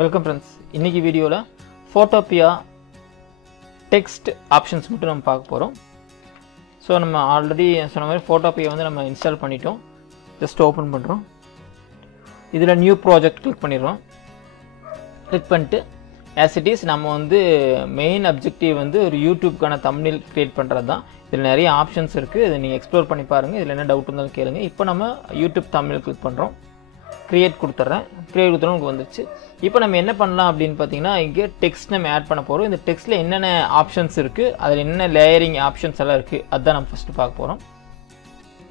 Welcome friends. இன்னைக்கு வீடியோவில் Photopea text options மட்டும் நம்ம பார்க்க போகிறோம். ஸோ நம்ம ஆல்ரெடி சொன்ன மாதிரி ஃபோட்டோபியா வந்து நம்ம இன்ஸ்டால் பண்ணிட்டோம். ஜஸ்ட் ஓப்பன் பண்ணுறோம். இதில் நியூ ப்ராஜெக்ட் கிளிக் பண்ணிடுறோம். கிளிக் பண்ணிட்டு ஆஸ் இட் இஸ் நம்ம வந்து மெயின் அப்ஜெக்டிவ் வந்து ஒரு யூடியூப்க்கான தம்ப்நெயில் க்ரியேட் பண்ணுறது தான். இதில் நிறைய ஆப்ஷன்ஸ் இருக்குது. இதை நீங்கள் எக்ஸ்ப்ளோர் பண்ணி பாருங்கள். இதில் என்ன டவுட் இருந்தாலும் கேளுங்க. இப்போ நம்ம யூடியூப் தம்ப்நெயில் கிளிக் பண்ணுறோம். க்ரியேட் கொடுத்துட்றேன். க்ரியேட் கொடுத்தோம் உங்களுக்கு வந்துச்சு. இப்போ நம்ம என்ன பண்ணலாம் அப்படின்னு பார்த்தீங்கன்னா, இங்கே டெக்ஸ்ட் நம்ம ஆட் பண்ண போகிறோம். இந்த டெக்ஸ்ட்டில் என்னென்ன ஆப்ஷன்ஸ் இருக்குது, அதில் என்ன லேயரிங் ஆப்ஷன்ஸ் எல்லாம் இருக்குது, அதுதான் நம்ம ஃபஸ்ட்டு பார்க்க போகிறோம்.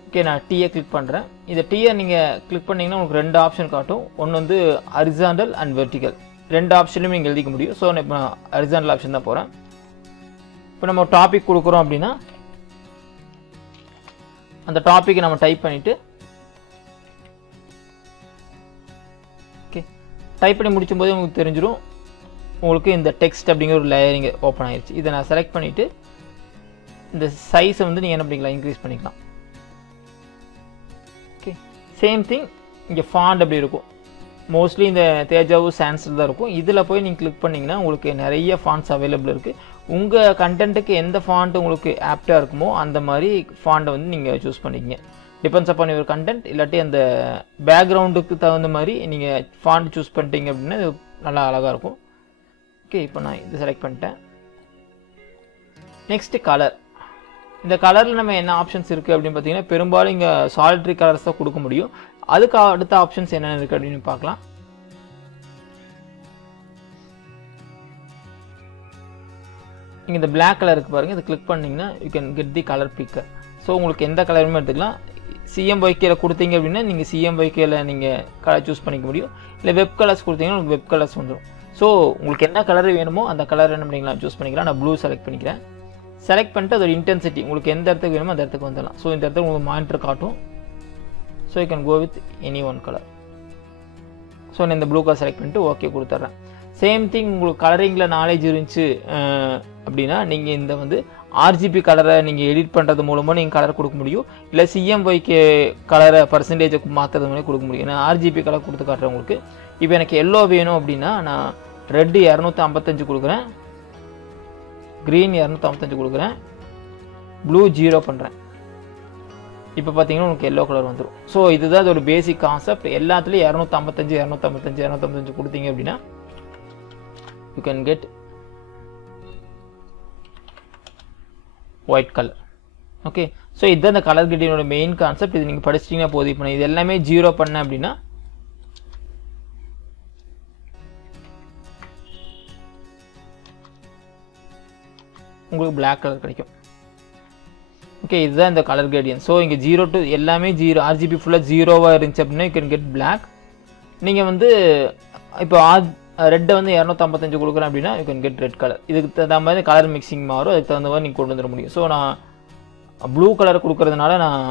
ஓகே, நான் டீயை கிளிக் பண்ணுறேன். இந்த டீயை நீங்கள் கிளிக் பண்ணிங்கன்னா உங்களுக்கு ரெண்டு ஆப்ஷன் காட்டும். ஒன்று வந்து ஹரிசாண்டல் அண்ட் வெர்டிகல். ரெண்டு ஆப்ஷன்லையும் நீங்கள் எழுதிக்க முடியும். ஸோ நான் இப்போ ஹரிசாண்டல் ஆப்ஷன் தான் போகிறேன். இப்போ நம்ம ஒரு டாபிக் கொடுக்குறோம் அப்படின்னா அந்த டாப்பிக்கை நம்ம டைப் பண்ணிவிட்டு டைப் பண்ணி முடிச்சும் போது உங்களுக்கு தெரிஞ்சிடும். உங்களுக்கு இந்த டெக்ஸ்ட் அப்படிங்கிற ஒரு லேயரிங் ஓப்பன் ஆயிடுச்சு. இதை நான் செலக்ட் பண்ணிவிட்டு இந்த சைஸை வந்து நீங்கள் என்ன பண்ணிக்கலாம், இன்க்ரீஸ் பண்ணிக்கலாம். ஓகே, சேம் திங் இங்கே ஃபாண்ட் அப்படி இருக்கும். மோஸ்ட்லி இந்த தேஜாவும் சான்ஸில் தான் இருக்கும். இதில் போய் நீங்கள் கிளிக் பண்ணிங்கன்னா உங்களுக்கு நிறைய ஃபாண்ட்ஸ் அவைலபிள் இருக்குது. உங்கள் கண்டென்ட்டுக்கு எந்த ஃபாண்ட் உங்களுக்கு ஆப்டாக இருக்குமோ அந்த மாதிரி ஃபாண்ட்டை வந்து நீங்கள் சூஸ் பண்ணிக்கங்க. Depends upon your content. இல்லாட்டி அந்த பேக்ரவுண்டுக்கு தகுந்த மாதிரி நீங்கள் ஃபாண்ட் சூஸ் பண்ணிட்டீங்க அப்படின்னா இது நல்லா அழகாக இருக்கும். ஓகே, இப்போ நான் இது செலக்ட் பண்ணிட்டேன். Next colour. இந்த கலரில் நம்ம என்ன ஆப்ஷன்ஸ் இருக்குது அப்படின்னு பார்த்தீங்கன்னா, பெரும்பாலும் இங்கே சாலிட்ரி கலர்ஸ் தான் கொடுக்க முடியும். அதுக்கு அடுத்த ஆப்ஷன்ஸ் என்னென்ன இருக்குது அப்படின்னு பார்க்கலாம். நீங்கள் இந்த பிளாக் கலர் இருக்குது பாருங்கள். இதை கிளிக் பண்ணிங்கன்னா you can get the colour bigger. So உங்களுக்கு எந்த கலருமே எடுத்துக்கலாம். சிஎம்ஒய்கேல கொடுத்தீங்க அப்படின்னா நீங்கள் சிஎம்ஒய்கேல நீங்கள் கலர் சூஸ் பண்ணிக்க முடியும். இல்லை வெப் கலர்ஸ் கொடுத்தீங்கன்னா உங்களுக்கு வெப் கலர்ஸ் வந்துடும். ஸோ உங்களுக்கு என்ன கலர் வேணுமோ அந்த கலர் என்ன பண்ணிக்கலாம், சூஸ் பண்ணிக்கலாம். நான் ப்ளூ செலக்ட் பண்ணிக்கிறேன். செலக்ட் பண்ணிட்டு அதோட இன்டென்சிட்டி உங்களுக்கு எந்த இடத்துக்கு வேணுமோ அந்த இடத்துக்கு வந்துடலாம். ஸோ இந்த இடத்துல உங்களுக்கு மானிட்டர் காட்டும். So you can go with any one colour. So நான் இந்த ப்ளூ கலர் செலக்ட் பண்ணிட்டு ஓகே கொடுத்துட்றேன். சேம் திங் உங்களுக்கு கலரிங்கில் நாலேஜ் இருந்துச்சு அப்படின்னா நீங்கள் இந்த வந்து ஆர்ஜிபி கலரை நீங்கள் எடிட் பண்ணுறது மூலமாக நீங்கள் கலர் கொடுக்க முடியும். இல்லை சிஎம்ஒய்கே கலரை பர்சன்டேஜை மாற்றுறது மூலம் கொடுக்க முடியும். நான் ஆர்ஜிபி கலர் கொடுத்து காட்டுறேன் உங்களுக்கு. இப்போ எனக்கு எல்லோ வேணும் அப்படின்னா நான் ரெட்டு 255 கொடுக்குறேன், க்ரீன் 255 கொடுக்குறேன், ப்ளூ 0 பண்ணுறேன். இப்போ பார்த்தீங்கன்னா உங்களுக்கு எல்லோ கலர் வந்துடும். ஸோ இதுதான் அதோட பேசிக் கான்செப்ட். எல்லாத்துலேயும் 255 255 255 கொடுத்தீங்க அப்படின்னா you can get white colour. Okay, so இதுதான் இந்த கலர் கிரேடியனோட மெயின் கான்செப்ட். இது நீங்கள் படிச்சிட்டிங்கன்னா போதும். இப்போ இது எல்லாமே 0 பண்ணேன் அப்படின்னா உங்களுக்கு பிளாக் கலர் கிடைக்கும். ஓகே, இதுதான் இந்த கலர் கிரேடியன். ஸோ இங்கே 0 to எல்லாமே 0, ஆர்ஜிபி ஃபுல்லாக 0வாக இருந்துச்சு அப்படின்னா யூ கேன் கெட் பிளாக். நீங்கள் வந்து இப்போ ரெட்டை வந்து 255 கொடுக்குறேன் அப்படின்னா you can get red colour. இதுக்கு தகுந்த மாதிரி கலர் மிக்சிங் மாறும். அதுக்கு தகுந்த மாதிரி நீங்கள் கொண்டு வந்துட முடியும். ஸோ நான் ப்ளூ கலர் கொடுக்குறதுனால நான்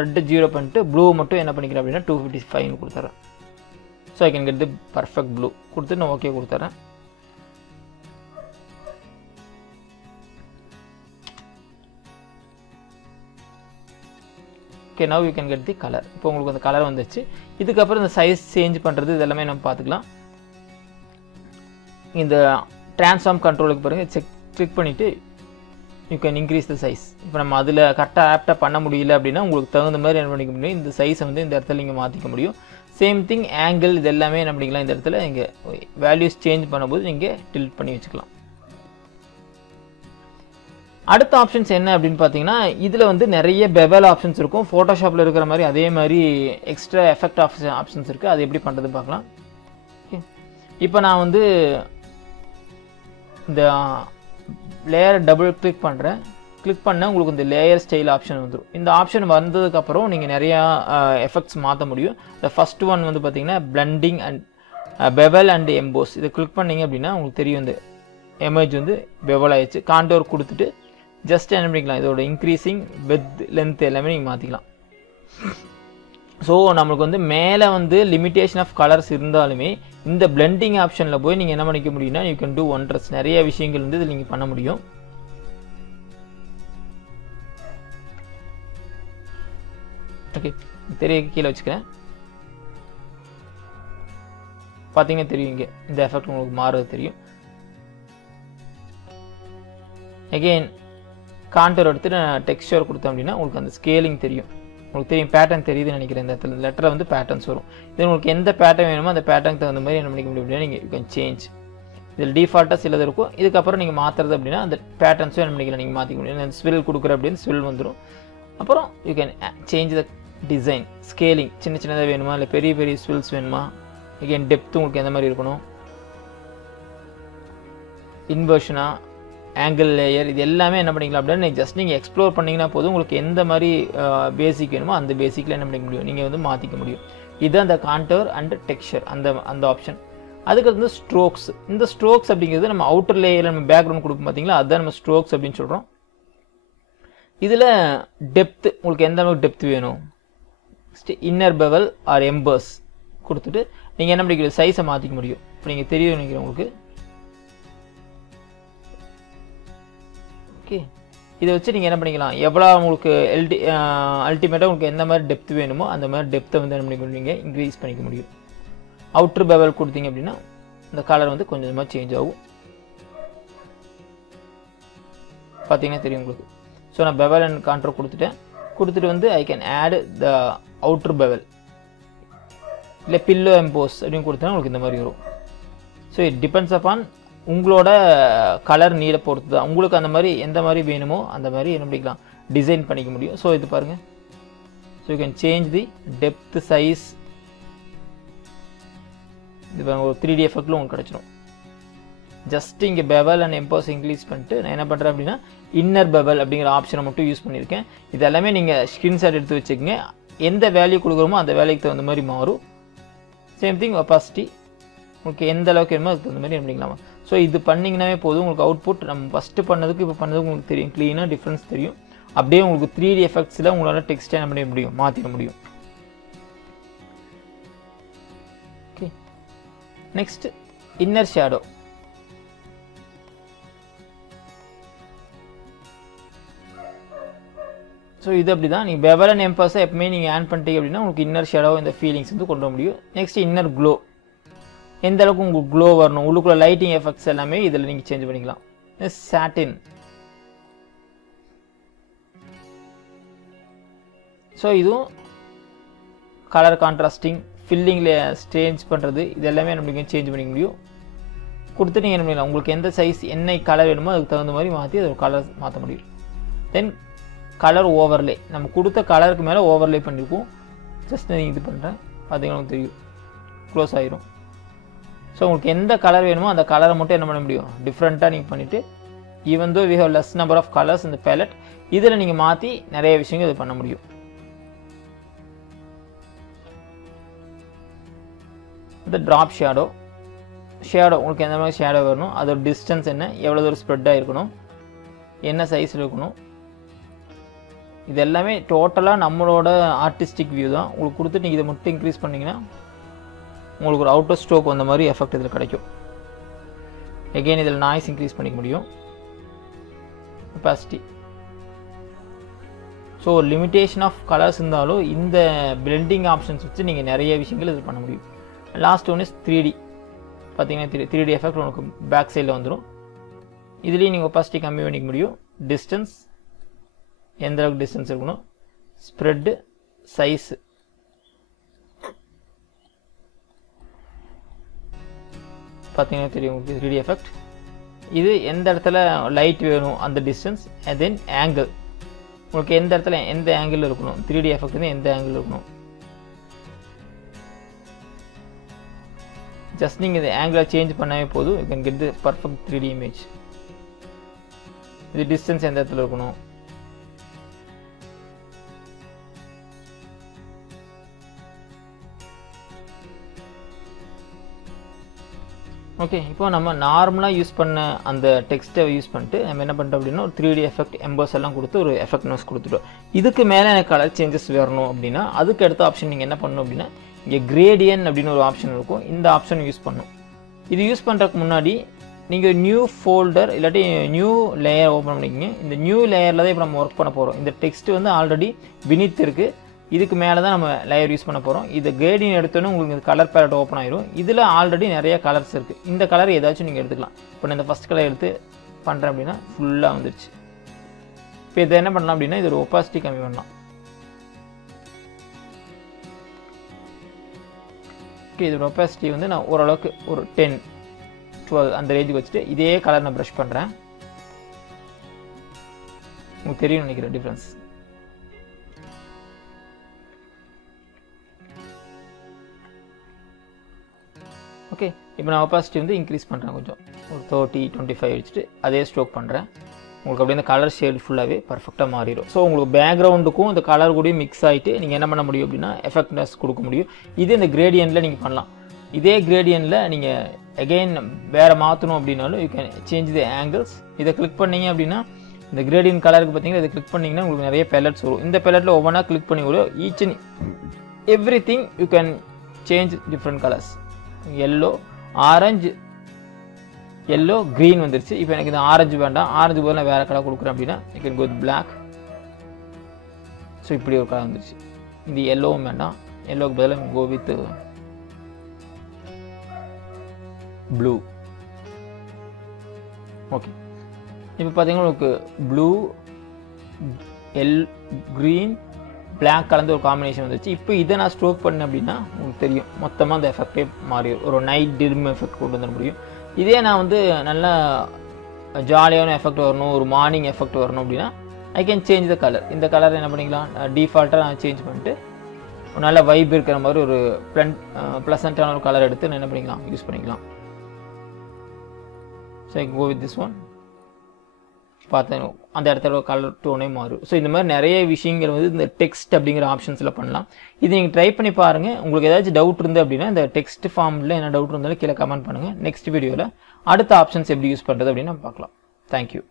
ரெட்டு 0 பண்ணிட்டு ப்ளூ மட்டும் என்ன பண்ணிக்கிறேன் அப்படின்னா 255 கொடுத்துட்றேன். So I can get the perfect blue கொடுத்து நான் ஓகே கொடுத்துட்றேன். Okay, now you can get the colour. இப்போ உங்களுக்கு அந்த கலர் வந்துச்சு. இதுக்கப்புறம் இந்த சைஸ் சேஞ்ச் பண்ணுறது இதெல்லாமே நம்ம பார்த்துக்கலாம். இந்த ட்ரான்ஸ்ஃபார்ம் கண்ட்ரோலுக்கு பாருங்க, கிளிக் பண்ணிவிட்டு you can increase the size. இப்போ நம்ம அதில் கரெக்டாக ஆப்டாக பண்ண முடியல அப்படின்னா உங்களுக்கு தகுந்த மாதிரி என்ன பண்ணிக்க முடியும், இந்த சைஸை வந்து இந்த இடத்துல நீங்கள் மாற்றிக்க முடியும். சேம் திங் ஆங்கிள் இது எல்லாமே என்ன பண்ணிக்கலாம், இந்த இடத்துல இங்கே வேல்யூஸ் சேஞ்ச் பண்ணும்போது நீங்கள் டில்ட் பண்ணி வச்சுக்கலாம். அடுத்த ஆப்ஷன்ஸ் என்ன அப்படின்னு பார்த்தீங்கன்னா, இதில் வந்து நிறைய பெவல் ஆப்ஷன்ஸ் இருக்கும். ஃபோட்டோஷாப்பில் இருக்கிற மாதிரி அதே மாதிரி எக்ஸ்ட்ரா எஃபெக்ட் ஆப்ஷன்ஸ் இருக்குது. அது எப்படி பண்ணுறது பார்க்கலாம். இப்போ நான் வந்து இந்த லேயரை டபுள் கிளிக் பண்ணுறேன். கிளிக் பண்ணால் உங்களுக்கு இந்த லேயர் ஸ்டைல் ஆப்ஷன் வந்துடும். இந்த ஆப்ஷன் வந்ததுக்கப்புறம் நீங்கள் நிறையா எஃபெக்ட்ஸ் மாற்ற முடியும். இந்த ஃபஸ்ட் ஒன் வந்து பார்த்தீங்கன்னா blending and bevel and EMBOSS. இதை கிளிக் பண்ணிங்க அப்படின்னா உங்களுக்கு தெரியும் இந்த இமேஜ் வந்து பெவல் ஆயிடுச்சு. காண்டோர் கொடுத்துட்டு ஜஸ்ட் என்ன பண்ணிக்கலாம், இதோட இன்க்ரீஸிங் பெத் லென்த் எல்லாமே நீங்கள் மாற்றிக்கலாம். ஸோ நம்மளுக்கு வந்து மேலே வந்து லிமிட்டேஷன் ஆஃப் கலர்ஸ் இருந்தாலுமே இந்த பிளெண்டிங் ஆப்ஷனில் போய் நீங்கள் என்ன பண்ணிக்க முடியும்னா யூ கேன் டூ ஒண்டர்ஸ். நிறைய விஷயங்கள் வந்து இதில் நீங்கள் பண்ண முடியும். ஓகே, தெரிய கீழே வச்சுக்கிறேன். பார்த்தீங்கன்னா தெரியும் இங்கே இந்த எஃபெக்ட் உங்களுக்கு மாறுறது தெரியும். அகெயின் கான்டர் எடுத்து நான் டெக்ஸ்சர் கொடுத்தேன் அப்படின்னா உங்களுக்கு அந்த ஸ்கேலிங் தெரியும். உங்களுக்கு தெரியும் பேட்டர்ன் தெரியுதுன்னு நினைக்கிறேன். இந்த இடத்துல லெட்டரில் வந்து பேட்டர்ன்ஸ் வரும். இது உங்களுக்கு எந்த பேட்டர்ன் வேணுமோ அந்த பேட்டர்னுக்கு தகுந்த மாதிரி என்ன பண்ணிக்க முடியும் அப்படின்னா நீங்கள் யூ கேன் சேஞ்ச். இதில் டிஃபால்ட்டாக சிலது இருக்கும். இதுக்கப்புறம் நீங்கள் மாற்றுறது அப்படின்னா அந்த பேட்டர்ன்ஸும் என்ன பண்ணிக்கலாம் நீங்கள் மாற்றிக்க முடியும். ஸ்வில் கொடுக்குற அப்படின்னு ஸ்வில் வந்துடும். அப்புறம் you can change the design, scaling சின்ன சின்னதாக வேணுமா இல்லை பெரிய பெரிய ஸ்வில்ஸ் வேணுமா, அகெயின் டெப்த் உங்களுக்கு எந்த மாதிரி இருக்கணும், இன்வர்ஷனா, ஆங்கிள் லேயர், இது எல்லாமே என்ன பண்ணிக்கலாம் அப்படின்னா ஜஸ்ட் நீங்கள் எக்ஸ்ப்ளோர் பண்ணிங்கன்னா போதும். உங்களுக்கு எந்த மாதிரி பேசிக் வேணுமோ அந்த பேசிக்கில் என்ன பண்ணிக்க முடியும் நீங்கள் வந்து மாற்றிக்க முடியும். இதுதான் அந்த கான்டர் அண்ட் டெக்ஸ்சர் அந்த ஆப்ஷன். அதுக்கு ஸ்ட்ரோக்ஸ். இந்த ஸ்ட்ரோக்ஸ் அப்படிங்கிறது நம்ம அவுட்டர் லேயரில் நம்ம பேக்ரவுண்ட் கொடுப்போம் பார்த்தீங்களா, அதுதான் நம்ம ஸ்ட்ரோக்ஸ் அப்படின்னு சொல்கிறோம். இதில் டெப்த் உங்களுக்கு எந்த அளவுக்கு டெப்த் வேணும், இன்னர் பெவல் ஆர் எம்பர்ஸ் கொடுத்துட்டு நீங்கள் என்ன பண்ணிக்க சைஸை மாற்றிக்க முடியும். இப்போ நீங்கள் தெரியும் நினைக்கிறேன் உங்களுக்கு. ஓகே, இதை வச்சு நீங்கள் என்ன பண்ணிக்கலாம், எவ்வளோ உங்களுக்கு அல்டிமேட்டாக உங்களுக்கு எந்த மாதிரி டெப்த் வேணுமோ அந்த மாதிரி டெப்த்தை வந்து என்ன பண்ணிக்க நீங்கள் இன்க்ரீஸ் பண்ணிக்க முடியும். அவுட்ரு பெவல் கொடுத்தீங்க அப்படின்னா இந்த கலர் வந்து கொஞ்சமாக சேஞ்ச் ஆகும். பார்த்தீங்கன்னா தெரியும் உங்களுக்கு. ஸோ நான் பெவல் அண்ட் கான்டர் கொடுத்துட்டு வந்து I can add the outer bevel இல்லை பில்லோ எம்போஸ் அப்படின்னு கொடுத்தா உங்களுக்கு இந்த மாதிரி வரும். ஸோ இட் டிபெண்ட்ஸ் அப்பான் உங்களோட கலர் நீடை பொறுத்து தான். உங்களுக்கு அந்த மாதிரி எந்த மாதிரி வேணுமோ அந்த மாதிரி என்ன பண்ணிக்கலாம் டிசைன் பண்ணிக்க முடியும். ஸோ இது பாருங்கள். So you can change the depth, size. இது பாருங்கள், ஒரு 3D எஃபெக்டில் உங்களுக்கு கிடச்சிடும். ஜஸ்ட் இங்கே பெவல் அண்ட் எம்போஸ் இன்க்ரீஸ் பண்ணிட்டு நான் என்ன பண்ணுறேன் அப்படின்னா இன்னர் பெவல் அப்படிங்கிற ஆப்ஷனை மட்டும் யூஸ் பண்ணியிருக்கேன். இது எல்லாமே நீங்கள் ஸ்க்ரீன்ஷாட் எடுத்து வச்சுக்கோங்க. எந்த வேல்யூ கொடுக்குறோமோ அந்த வேலைக்கு தகுந்த மாதிரி மாறும். சேம் திங் ஒப்பாசிட்டி உங்களுக்கு எந்த அளவுக்கு வேணுமோ அதுக்கு தகுந்த மாதிரி என்ன பண்ணிக்கலாமா. ஸோ இது பண்ணிங்கன்னாவே போதும். உங்களுக்கு அவுட்புட் நம்ம ஃபஸ்ட்டு பண்ணதுக்கு இப்போ பண்ணதுக்கு உங்களுக்கு தெரியும், க்ளீனாக டிஃப்ரென்ஸ் தெரியும். அப்படியே உங்களுக்கு 3D எஃபெக்ட்ஸில் உங்களால் டெக்ஸ்ட்டை என்ன பண்ண முடியும், மாற்றிட முடியும். Okay, next inner shadow. So இது அப்படி தான் நீங்கள் பெவல் அண்ட் எம்பஸை எப்பவுமே நீங்கள் ஆன் பண்ணிட்டீங்க அப்படின்னா உங்களுக்கு இன்னர் ஷேடோ இந்த ஃபீலிங்ஸ் வந்து கொண்டு வர முடியும். Next inner glow. எந்த அளவுக்கு உங்களுக்கு க்ளோ வரணும், உள்ளுக்குள்ள லைட்டிங் எஃபெக்ட்ஸ் எல்லாமே இதில் நீங்கள் சேஞ்ச் பண்ணிக்கலாம். சாட்டின். ஸோ இதுவும் கலர் கான்ட்ராஸ்டிங், ஃபில்லிங்கில் சேஞ்ச் பண்ணுறது, இது எல்லாமே நம்மளுக்கு சேஞ்ச் பண்ணிக்க முடியும். கொடுத்து நீங்கள் என்ன பண்ணிக்கலாம், உங்களுக்கு எந்த சைஸ் என்ன கலர் வேணுமோ அதுக்கு தகுந்த மாதிரி மாற்றி அது கலர் மாற்ற முடியும். தென் கலர் ஓவர்லே, நம்ம கொடுத்த கலருக்கு மேலே ஓவர்லே பண்ணியிருக்கோம். ஜஸ்ட் நீங்கள் இது பண்ணுறேன் பார்த்தீங்கன்னா உங்களுக்கு தெரியும், க்ளோஸ் ஆகிரும். ஸோ உங்களுக்கு எந்த கலர் வேணுமோ அந்த கலரை மட்டும் என்ன பண்ண முடியும், டிஃப்ரெண்ட்டாக நீங்கள் பண்ணிவிட்டு even though we have less number of colours இந்த பேலட், இதில் நீங்கள் மாற்றி நிறைய விஷயங்கள் இது பண்ண முடியும். இந்த ட்ராப் ஷேடோ. உங்களுக்கு எந்த மாதிரி ஷேடோ வரணும், அதோட டிஸ்டன்ஸ் என்ன, எவ்வளோ தூரம் ஸ்ப்ரெட்டாக இருக்கணும், என்ன சைஸில் இருக்கணும், இது எல்லாமே டோட்டலாக நம்மளோட ஆர்டிஸ்டிக் வியூ தான். உங்களுக்கு கொடுத்துட்டு நீங்கள் இதை மட்டும் இன்க்ரீஸ் பண்ணிங்கன்னா உங்களுக்கு ஒரு அவுட்டர் ஸ்ட்ரோக் வந்த மாதிரி எஃபெக்ட் இதில் கிடைக்கும். எகெயின் இதில் நாய்ஸ் இன்க்ரீஸ் பண்ணிக்க முடியும், opacity. So limitation of colours இருந்தாலும் இந்த பிளெண்டிங் ஆப்ஷன்ஸ் வச்சு நீங்கள் நிறைய விஷயங்கள் இதில் பண்ண முடியும். Last one is 3D. பார்த்தீங்கன்னா 3D எஃபெக்ட் உங்களுக்கு பேக் சைடில் வந்துடும். இதுலேயும் நீங்கள் ஒபாசிட்டி கம்மி பண்ணிக்க முடியும். டிஸ்டன்ஸ், எந்த அளவுக்கு டிஸ்டன்ஸ் இருக்கணும், ஸ்ப்ரெட்டு, சைஸு. பார்த்தீங்கன்னா தெரியும் உங்களுக்கு 3D எஃபெக்ட். இது எந்த இடத்துல லைட் வேணும் அந்த டிஸ்டன்ஸ், அண்ட் தென் ஆங்கிள், உங்களுக்கு எந்த இடத்துல எந்த ஆங்கிள் இருக்கணும், 3D எஃபெக்ட் வந்து எந்த ஆங்கிள் இருக்கணும். ஜஸ்ட் நீங்கள் இந்த ஆங்கிளை சேஞ்ச் பண்ணாவே போதும், you can get the perfect 3D image. இது டிஸ்டன்ஸ் எந்த இடத்துல இருக்கணும். ஓகே, இப்போ நம்ம நார்மலாக யூஸ் பண்ண அந்த டெக்ஸ்ட்டை யூஸ் பண்ணிட்டு நம்ம என்ன பண்ணுறோம் அப்படின்னா ஒரு 3D எஃபெக்ட் எம்பர்ஸ் எல்லாம் கொடுத்து ஒரு எஃபெக்ட்னஸ் கொடுத்துட்டோம். இதுக்கு மேலே எனக்கு கலர் சேஞ்சஸ் வரணும் அப்படின்னா அதுக்கு அடுத்த ஆப்ஷன் நீங்கள் என்ன பண்ணணும் அப்படின்னா இங்கே கிரேடியன் அப்படின்னு ஒரு ஆப்ஷன் இருக்கும். இந்த ஆப்ஷன் யூஸ் பண்ணணும். இது யூஸ் பண்ணுறதுக்கு முன்னாடி நீங்கள் நியூ ஃபோல்டர் இல்லாட்டி நியூ லேயர் ஓப்பன் பண்ணிக்கிங்க. இந்த நியூ லேயரில் தான் இப்போ நம்ம ஒர்க் பண்ண போகிறோம். இந்த டெக்ஸ்ட் வந்து ஆல்ரெடி வினித் இருக்குது. இதுக்கு மேலே தான் நம்ம லேயர் யூஸ் பண்ண போகிறோம். இது கிரேடியன்ட் எடுத்தோன்னே உங்களுக்கு கலர் பேலட் ஓப்பன் ஆயிரும். இதில் ஆல்ரெடி நிறைய கலர்ஸ் இருக்குது. இந்த கலர் ஏதாச்சும் நீங்கள் எடுத்துக்கலாம். இப்போ நான் இந்த ஃபஸ்ட் கலர் எடுத்து பண்ணுறேன் அப்படின்னா ஃபுல்லாக வந்துருச்சு. இப்போ இதை என்ன பண்ணலாம் அப்படின்னா இதோட ஒப்பாசிட்டி கம்மி பண்ணலாம். ஓகே, இதோட ஒப்பாசிட்டி வந்து நான் ஓரளவுக்கு ஒரு 10-12 அந்த ரேஞ்சுக்கு வச்சுட்டு இதே கலர் நான் ப்ரஷ் பண்ணுறேன். உங்களுக்கு தெரியும் நினைக்கிறேன் டிஃப்ரென்ஸ். ஓகே, இப்போ நான் ஒப்பாசிட்டி வந்து இன்க்ரீஸ் பண்ணுறேன். கொஞ்சம் ஒரு 30-25 வச்சுட்டு அதே ஸ்ட்ரோக் பண்ணுறேன். உங்களுக்கு அப்படியே இந்த கலர் ஷேட் ஃபுல்லாகவே பர்ஃபெக்டாக மாறிடும். ஸோ உங்களுக்கு பேக்ரவுண்டுக்கும் இந்த கலர் கூடயும் மிக்ஸ் ஆகிட்டு நீங்கள் என்ன பண்ண முடியும் அப்படின்னா எஃபெக்ட்னஸ் கொடுக்க முடியும். இதே இந்த கிரேடியன்ட்டில் நீங்கள் பண்ணலாம். இதே கிரேடியன்ட்டில் நீங்கள் அகெயின் வேறு மாற்றணும் அப்படின்னாலும் you can change the angles. இதை கிளிக் பண்ணிங்க அப்படின்னா இந்த கிரேடியன்ட் கலருக்கு பார்த்தீங்கன்னா இதை கிளிக் பண்ணிங்கன்னா உங்களுக்கு நிறைய பெலட்ஸ் வரும். இந்த பெலட்டில் ஒவ்வொன்றா கிளிக் பண்ணி வரும். Each and every thing you can change different colours. Yellow, orange, yellow, green வந்துருச்சு. இப்போ எனக்கு இந்த ஆரஞ்சு வேண்டாம், ஆரஞ்சு போது நான் வேறு கலர் கொடுக்குறேன் அப்படின்னா you can go with black. So இப்படி ஒரு கலர் வந்துருச்சு. இந்த எல்லோவும் வேண்டாம், எல்லோவுக்கு பதிலாக கோ வித் ப்ளூ. ஓகே, இப்போ பார்த்தீங்கன்னா உங்களுக்கு ப்ளூ, க்ரீன், பிளாக் கலந்து ஒரு காம்பினேஷன் வந்துச்சு. இப்போ இதை நான் ஸ்ட்ரோக் பண்ணேன் அப்படின்னா உங்களுக்கு தெரியும் மொத்தமாக அந்த எஃபெக்டே மாறிடும். ஒரு நைட் டிம் எஃபெக்ட் கொண்டு வந்துட முடியும். இதே நான் வந்து நல்லா ஜாலியான எஃபெக்ட் வரணும், ஒரு மார்னிங் எஃபெக்ட் வரணும் அப்படின்னா I can change the colour. இந்த கலர் என்ன பண்ணிக்கலாம், டிஃபால்ட்டாக நான் சேஞ்ச் பண்ணிட்டு நல்ல வைப் இருக்கிற மாதிரி ஒரு ப்ளசண்ட்டான ஒரு கலர் எடுத்து நான் என்ன பண்ணிக்கலாம், யூஸ் பண்ணிக்கலாம். So I go with this one. பார்த்தேன் அந்த இடத்துல கலர் டோனே மாறும். ஸோ இந்த மாதிரி நிறைய விஷயங்கள் வந்து இந்த டெக்ஸ்ட் அப்படிங்கிற ஆப்ஷன்ஸில் பண்ணலாம். இது நீங்கள் ட்ரை பண்ணி பாருங்கள். உங்களுக்கு ஏதாச்சும் டவுட் இருந்து அப்படின்னா இந்த டெக்ஸ்ட் ஃபார்மில் என்ன டவுட் இருந்தாலும் கீழே கமெண்ட் பண்ணுங்கள். நெக்ஸ்ட் வீடியோவில் அடுத்த ஆப்ஷன்ஸ் எப்படி யூஸ் பண்ணுறது அப்படின்னு நம்ம பார்க்கலாம். தேங்க்யூ.